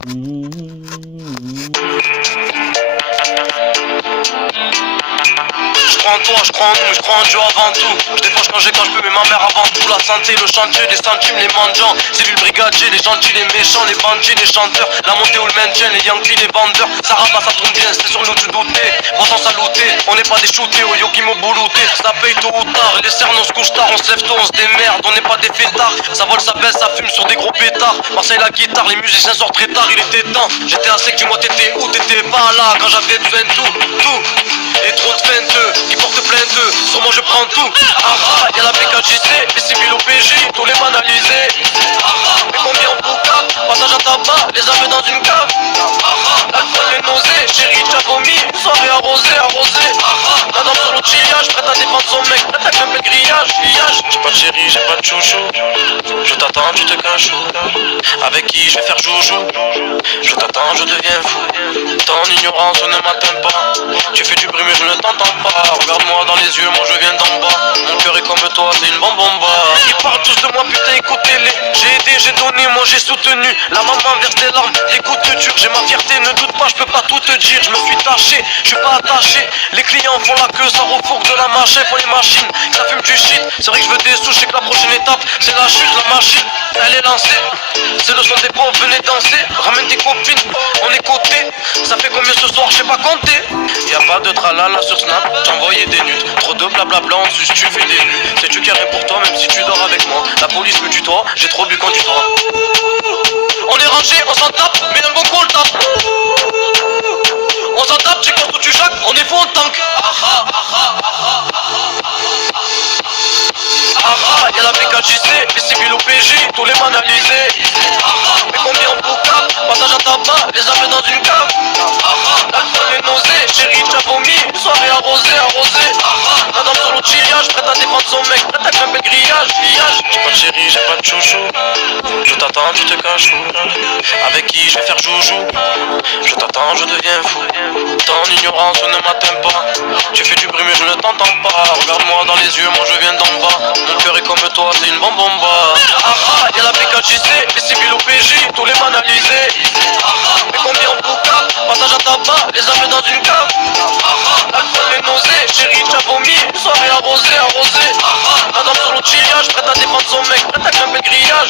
Je crois en toi, je crois en nous, je crois en Dieu avant tout. Je défonce quand je peux, mais ma mère avant tout. La santé, le chantier, les centimes, les mendiants. Civil brigadier, les gentils, les méchants, les bandits, les chanteurs. La montée ou le maintien, les yankees, les vendeurs. Ça rabat, ça tombe bien, c'est sur nous tu doutais. Pourtant saluté, on n'est pas des shootés, au Yokimo boulouté. Ça paye tôt ou tard, les cernes on se couche tard, on se lève tôt, on se démerde. On n'est pas des fêtards, ça vole, ça baisse, ça fume sur des gros pétards. Marseille la guitare, les musiciens sortent très tard, il était temps. J'étais à sec, dis-moi t'étais où, t'étais pas là quand j'avais besoin de tout. Et trop de feinteux qui portent plainte, sur moi je prends tout. Y'a la BKJC, les civils au PJ, tous les banalisés. Mais combien on boucave, passage à tabac, les aveux dans une cave. L'alcool, les nausées, chérie, t'as vomi, soirée arrosée. La dame sur l'outillage, prête à défendre son mec, prête à grimper le grillage. J'ai pas de chérie, j'ai pas de chouchou. Je t'attends, tu te caches où? Avec qui je vais faire joujou? Je t'attends, je deviens fou. Ton ignorance ne m'atteint pas. Tu fais du bruit mais je ne t'entends pas. Regarde-moi dans les yeux, moi je viens d'en bas. Mon cœur est comme toi, c'est une bomba. Ils parlent tous de moi, putain, écoutez-les. J'ai aidé, j'ai donné, moi j'ai soutenu. La maman verse des larmes, des gouttes dures. J'ai ma fierté, ne doute pas, je peux pas tout te dire. Je me suis taché, je suis pas attaché. Les clients font la queue, ça refourgue de la machine. Font les machines, ça fume du shit. C'est vrai que je veux des sous, je sais que la prochaine étape c'est la chute, la machine. Elle est lancée, c'est le son des profs, venez danser. Ramène tes copines, on est cotés. Ça fait combien ce soir, je sais pas compter. Y'a pas de tralala sur Snap, j'ai envoyé des nudes. Trop de blablabla en sus, tu fais des nues. C'est tu carré pour toi, même si tu dors avec moi. La police me tutoie, j'ai trop bu quand tu dors. On est rangé, on s'en tape, mais un bon coup on le tape. On s'en tape, tu comptes où tu jacques, on est faux, on tank. Y'a la BKJC, les civils au PJ, tous les banalisés. Mais combien on boucave, passage à tabac, les aveux dans une cave. L'alcool, les nausées, chérie, t'as vomi, soirée arrosée. La dame sur l'outillage, prête à défendre son mec, prête à grimper le grillage. J'ai pas de chérie, j'ai pas de chouchou. Je t'attends, tu te caches où? Avec qui je vais faire joujou? Je t'attends, je deviens fou. Ton ignorance ne m'atteint pas. Tu fais du bruit mais je ne t'entends pas. Regarde-moi dans les yeux, moi je viens d'en bas. Mon cœur est comme toi, c'est une bomba. Y'a la BKJC, les civils au PJ, tous les banalisés. Mais combien on boucave, passage à tabac, les aveux dans une cave. L'alcool, les nausées, chérie, t'as vomi, soirée arrosée. La dame sur l'outillage, prête à défendre son mec, prête à grimper le grillage.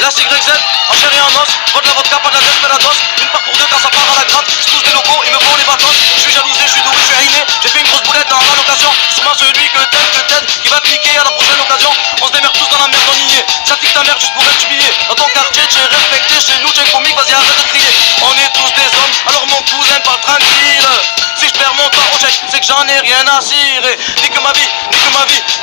La YZ, en chair et en os, vote la vodka, pas de la desperados. Une part pour deux quand ça part à la gratte. Je touche des locaux, ils me font les vacances. Je suis jalousé, je suis doué, je suis haïné. J'ai fait une grosse boulette dans la location. Souvent celui que t'aides, qui va piquer à la prochaine occasion. On se démerde tous dans la merde en nier. Ça pique ta mère juste pour être humilié. Dans ton quartier, t'es respecté, chez nous, t'es comique, vas-y arrête de crier. On est tous des hommes, alors mon cousin parle tranquille. Si je perds mon temps au check, c'est que j'en ai rien à cirer. Nique ma vie,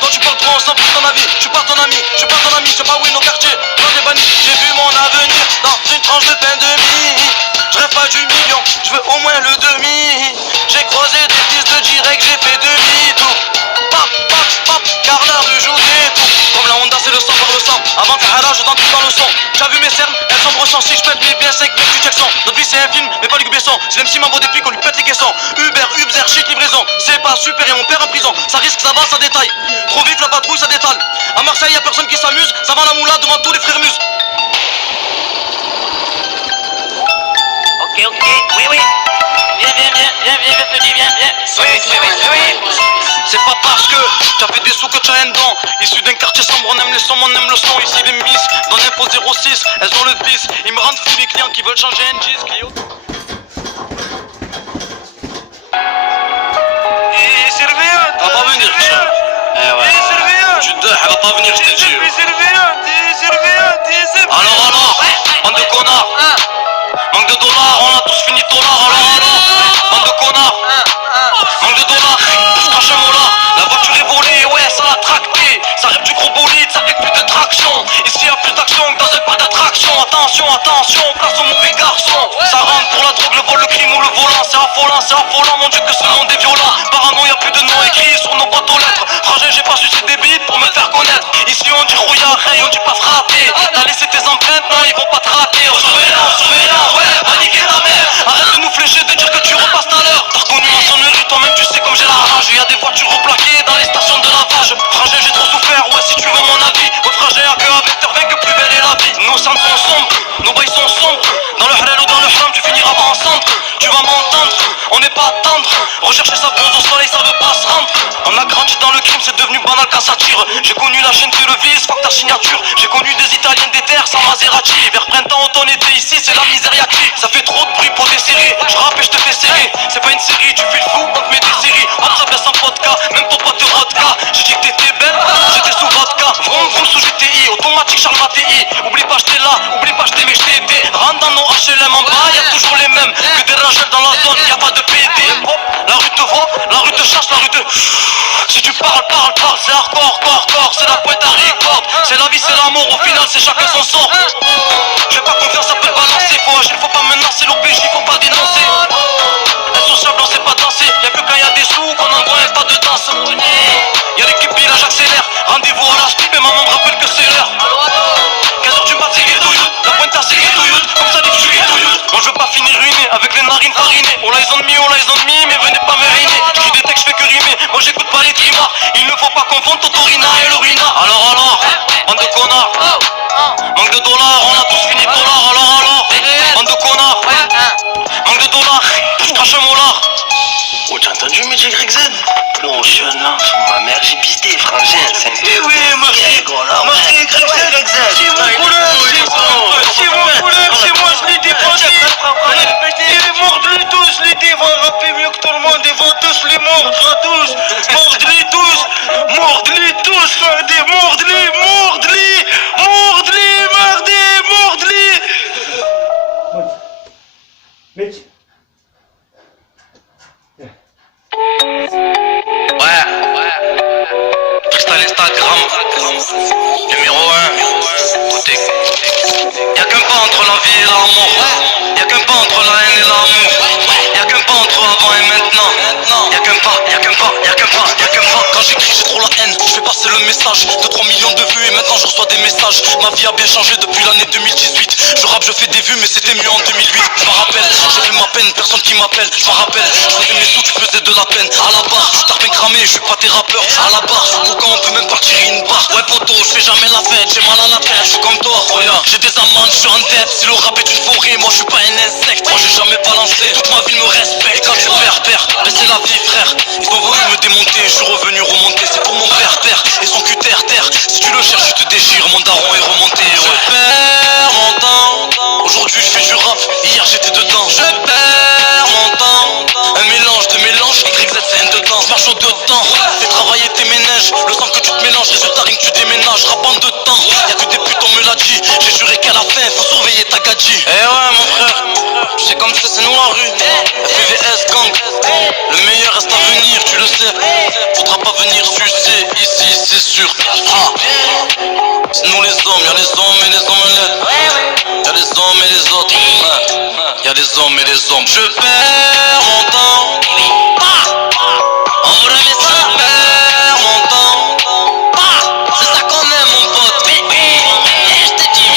quand tu parles trop on s'en fout de ton avis. Je suis pas ton ami, je sais pas où est nos quartiers. Quand j'ai banni, j'ai vu mon avenir dans une tranche de pain de mie. Je rêve pas du million, je veux au moins le demi. J'ai croisé des pistes de direct, j'ai fait demi-tour. Pap, car la rue joue des tours. Comme la Honda c'est le sang par le sang. Avant de faire je t'entends dans le son. T'as vu mes cernes, elles sont brossant. Si je pète mes biens 5 mec du check son. Notre vie c'est un film, mais pas Luc Besson. C'est même si ma depuis qu'on lui pète les caissons. Uber, shit, livraison. C'est pas super et mon père en prison. Ça risque, ça va, ça détaille. Trop vite la patrouille, ça détale. À Marseille y'a personne qui s'amuse. Ça va la moula devant tous les frères muses. Ok, oui. Viens, Freddy, viens. Oui. C'est pas parce que t'as fait des sous que t'as un don. Issu d'un quartier sombre, on aime les sons, on aime le son. Ici les miss, dans l'info 06, elles ont le 10. Ils me rendent fou les clients qui veulent changer un disque. Et Sylvia, tu te elle va pas venir, je t'ai dit. Alors, bande de connards. Manque de dollars, on a tous fini dollars. Alors, bande de connards. Manque de dollars, je crache un molar. La voiture est volée, ouais, ça l'a tracté. Ça rêve du gros bolide, ça fait plus de traction. Ici y'a plus d'action que dans un parc d'attraction. Attention, attention, place au mauvais garçon. Ça rentre pour la drogue, le vol, le crime ou le volant. C'est affolant, mon dieu que ce monde est violent. Parano, y'a plus de noms écrits sur nos boîtes aux lettres. Fragile, j'ai pas sucé des bites pour me faire connaître. Ici on dit rouillard, hey, on dit pas frapper. T'as laissé tes empreintes, non, ils vont pas te rater. Surveillant, ouais, va niquer ta mère. Arrête de nous flécher, de dire que tu repasses tout à l'heure. T'as reconnu ma sonnerie, toi-même tu sais comme j'ai la rage. Y'a des voitures replaquées dans les stations de lavage. Fragile, j'ai trop souffert, ouais, si tu veux mon avis. Ouais, fragile, y'a que avec te que plus belle est la vie. Nos centres sont sombres, nos bails sont sombres. Dans le halal ou dans le haram, tu finiras en centre. Tu vas m'entendre, on n'est pas tendre. Rechercher sa bronze au soleil, ça veut pas se rendre. On a grandi dans le crime, c'est devenu banal quand ça tire. J'ai connu la chaîne Télévis, fuck ta signature. J'ai connu des Italiens des terres sans Maserati. Vers printemps, automne, été, ici c'est la misériatique. Ça fait trop de bruit pour des séries. Je rappe et je te fais serrer. C'est pas une série, tu fais le fou, on te met des séries. On te baisse en vodka, même ton pote de vodka. J'ai dit que t'étais belle, j'étais sous vodka. Vroom vroom sous GTI, automatique Charles Mattei. Oublie pas j'étais là, oublie pas j'étais mais j'étais aidé. Rentre dans nos HLM en bas, y'a toujours les mêmes. Que des ragels dans la zone, y'a pas de PD. Hop, la rue te voit, la rue te chasse, la rue te... Si tu parles, c'est hardcore, c'est la pointe à record. C'est la vie, c'est l'amour, au final c'est chacun son sort. J'ai pas confiance, ça peut balancer. Faut agir, faut pas menacer, l'OPJ, faut pas dénoncer. Insociable, on sait pas danser. Y'a que quand y'a des sous qu'on envoie un pas de danse. Y'a l'équipe là j'accélère. Rendez-vous à la spip et maman me rappelle que c'est l'heure. 15h du mat, c'est ghetto youth. La pointe à c'est ghetto youth. Comme ça dit que je suis ghetto youth. Moi je veux pas finir ruiné avec les narines farinées. Oh là ils ont mis, mais venez pas me ruiner. J'écris des textes, je fais que rimer. Moi j'écoute pas les trimas. Il ne faut pas confondre Totorina et l'Orina. Alors, bande de connards. Manque de dollars, on a tous fini dollars. Alors, bande de connards. Manque de dollars, je crache un molar. Oh, t'as entendu Magic XZ? Non, je suis là, ma mère, j'ai pisté, frangin, c'est un peu. Eh oui, marqué XZ. C'est mon problème, c'est moi, je l'ai défendu. Et mordez-les tous, je les défends, rappez mieux que tout le monde, ils vont tous les mordre, tous. Mordez-les tous, mordez-les tous, mordez-les. Mitch. Ouais. Freestyle Instagram. Numéro 1. Côté. Y'a qu'un pas entre la vie et l'amour. Y'a qu'un pas entre la haine et l'amour. Y'a qu'un pas entre avant et maintenant. Y'a qu'un pas. Quand j'écris j'ai trop la haine. Je fais passer le message de 3 millions de vues et maintenant je reçois des messages. Ma vie a bien changé depuis l'année 2018. Je rappe, je fais des vues mais c'était mieux en 2008. Je me rappelle, j'ai fait ma peine, personne qui m'appelle. Je me rappelle, je faisais mes sous, tu faisais de la peine. À la barre, je t'ai bien cramé, je suis pas tes rappeurs. À la barre, pourquoi on peut même pas tirer une barre. Ouais poto, je fais jamais la fête, j'ai mal à la tête. Je suis comme toi, regarde, j'ai des amendes, je suis en dette. Si le rap est une forêt, moi je suis pas un insecte. Moi j'ai jamais balancé, toute ma vie me respecte. Et quand tu perds, laissez la vie frère. Ils ont voulu me démonter, je suis revenu remonter. C'est pour mon père, et son cul terre. Si tu le cherches, tu te déchires, mon daron est remonté. Ouais. Je perds mon temps, aujourd'hui je fais du rap, hier j'étais dedans. Je perds mon temps, un mélange de mélange, YZ c'est un dedans. Je marche au dedans, fais travailler tes ménages. Le sang que tu te mélanges, résultat rien que tu déménages. Rap en deux temps, y'a que des putes on me l'a dit. J'ai juré qu'à la fin, faut surveiller ta gadji. Eh ouais mon frère, tu sais comme ça c'est nous la rue. FVS gang, le meilleur reste à venir, tu le sais. Faudra pas venir sucer ici, c'est sûr. C'est nous les hommes, y'a les hommes et les omelettes. Y'a les hommes et les autres. Y'a les hommes et les hommes. Je perds mon temps. En vrai mais ça perd mon temps. C'est ça qu'on aime mon pote. Je te dis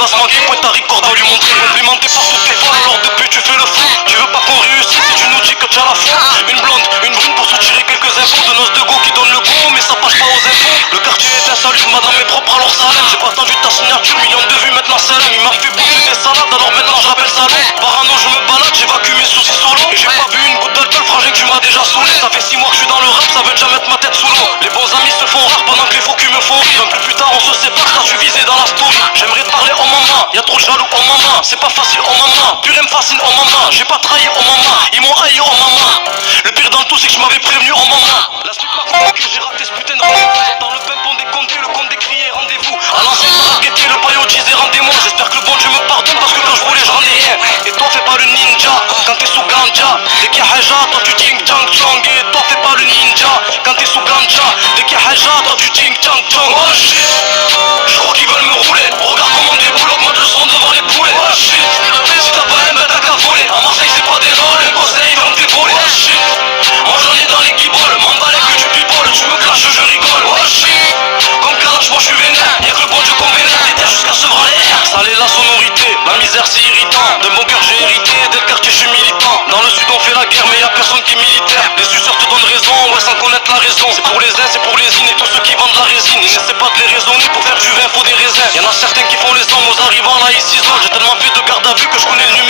basse manquée, pointe à record, va lui montrer. Complimenté par toutes tes folles, alors depuis tu fais le fou. Tu veux pas qu'on réussisse si tu nous dis que tu as la foi. Une blonde, une brune pour soutirer quelques infos de noces de go qui donnent le go, mais ça passe pas aux infos. Le quartier est insalubre, madame est propre alors Salem. J'ai pas attendu ta signature, millions de vues maintenant Salem. Il m'a fait bouffer des salades, alors maintenant je rappelle Salem. Parano, je me balade, j'évacue mes soucis solo. Et j'ai pas bu une goutte d'alcool, frangin que tu m'as déjà saoulé. Ça fait 6 mois que je suis dans le rap, ça veut déjà mettre ma tête sous l'eau. Les bons amis se font rares pendant que les faux culs me font rire. Un peu plus tard on se sépare car je suis visé dans la story. J'aimerais te parler oh maman, y'a trop de jaloux oh maman. C'est pas facile oh maman, purée me fascine oh maman. J'ai pas trahi oh maman, ils m'ont haï oh maman. Le pire dans le tout c'est que je m'avais prévenu oh maman. La suite m'a convaincu, j'ai raté ce putain de rendez-vous. J'entends le pimpon des condés, le compte des criers, rendez-vous. À l'ancienne ça raquettait, le paillot disait rendez-moi. J'espère que le bon Dieu me pardonne parce que quand je voulais je rendais rien. Et toi fais pas le ninja, quand t'es sous ganja. Dès qu'il y a haja, toi tu ting tang chong. Et toi fais pas le ninja, quand t'es sous ganja. Dès qu'il y a haja, toi tu ting tang chong. Oh shit, je crois qu'ils veulent me rouler. Regarde comment des boules augmentent le son devant les poulets. Oh shit, si t'as pas un ben t'as qu'à voler. À Marseille c'est pas des rôles, un conseil donc t'es volé. Oh shit, moi j'en ai dans les guiboles. M'emballer que tu pipoles, tu me clashes je rigole. Oh shit, comme Kalash moi je suis vénère. Y'a que le bon Dieu qu'on vénère, t'étais jusqu'à se vraler. Ça l'est la sonorité, la misère c'est irritant. De mon cœur j'ai hérité, dès le quartier je suis militant. Dans le sud on fait la guerre mais y'a personne qui est militaire. Les suceurs te donnent raison, ouais sans connaître la raison. C'est pour les uns, c'est pour les îles et tous ceux qui vendent de la résine. Ils n'essaient pas de les raisonner, pour faire du vin faut des raisins. Y'en a certains qui font les hommes aux arrivants là ils s'isolent. J'ai tellement fait de garde à vue que je connais le numéro